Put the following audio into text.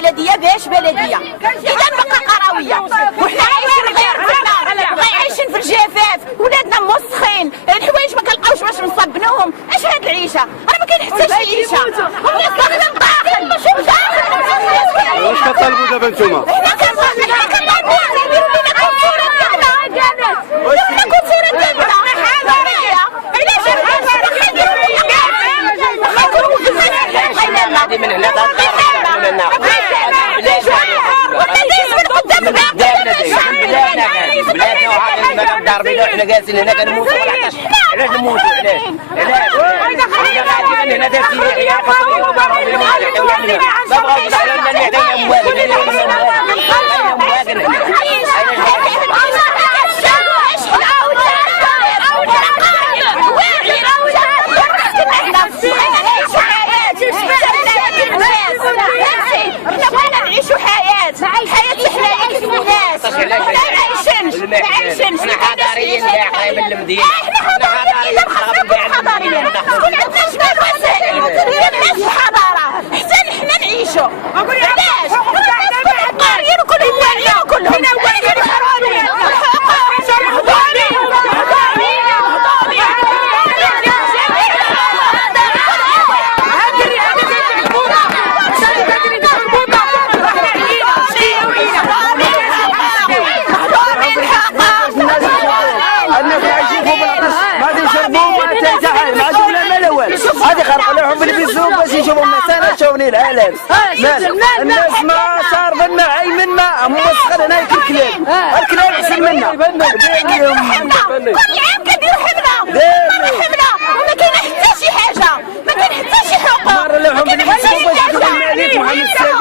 بلديه باش بلديه، اذا بقى قرويه وحنا عايشين غير في النار، عايشين في الجفاف، ولادنا موسخين، الحوايج ما كنلقاوش باش نصبنوهم. اش هاد العيشه؟ راه ما كاين حتى شي عيشه، الناس داخله للداخل ماشي لداخل. واش كطالبوا دابا نتوما؟ حنا كنطالبوا يديروا لنا كونسيره ديالنا، يديروا لنا كونسيره ديالنا حضاريه. علاش هذه من هنا بلادنا وهذا الملعب ضاربين وحنا جالسين هنا كنموتوا ولا علاش نموتوا؟ علاش من هنا داك الحياه ما عايشين حضاريين قريب من المدينه. احنا حضاريين شكون عندنا شباب وسائل حضاره حتى حنا نعيشوا. علاش؟ قاريين وكلهم واعيين وكلهم حرامين. هذه خرقوا لهم بالبيزوم باش يشوفوا مساله شوفني العالم. الناس ما صار منا عي من ماء مسخر هنا الكلاب، الكلاب احسن منا. كل عام كنديروا حمله وما كاين حتى شي حاجه، ما كاين حتى شي حقوق. مر لهم بالبيزوم باش يشوفوا الملك محمد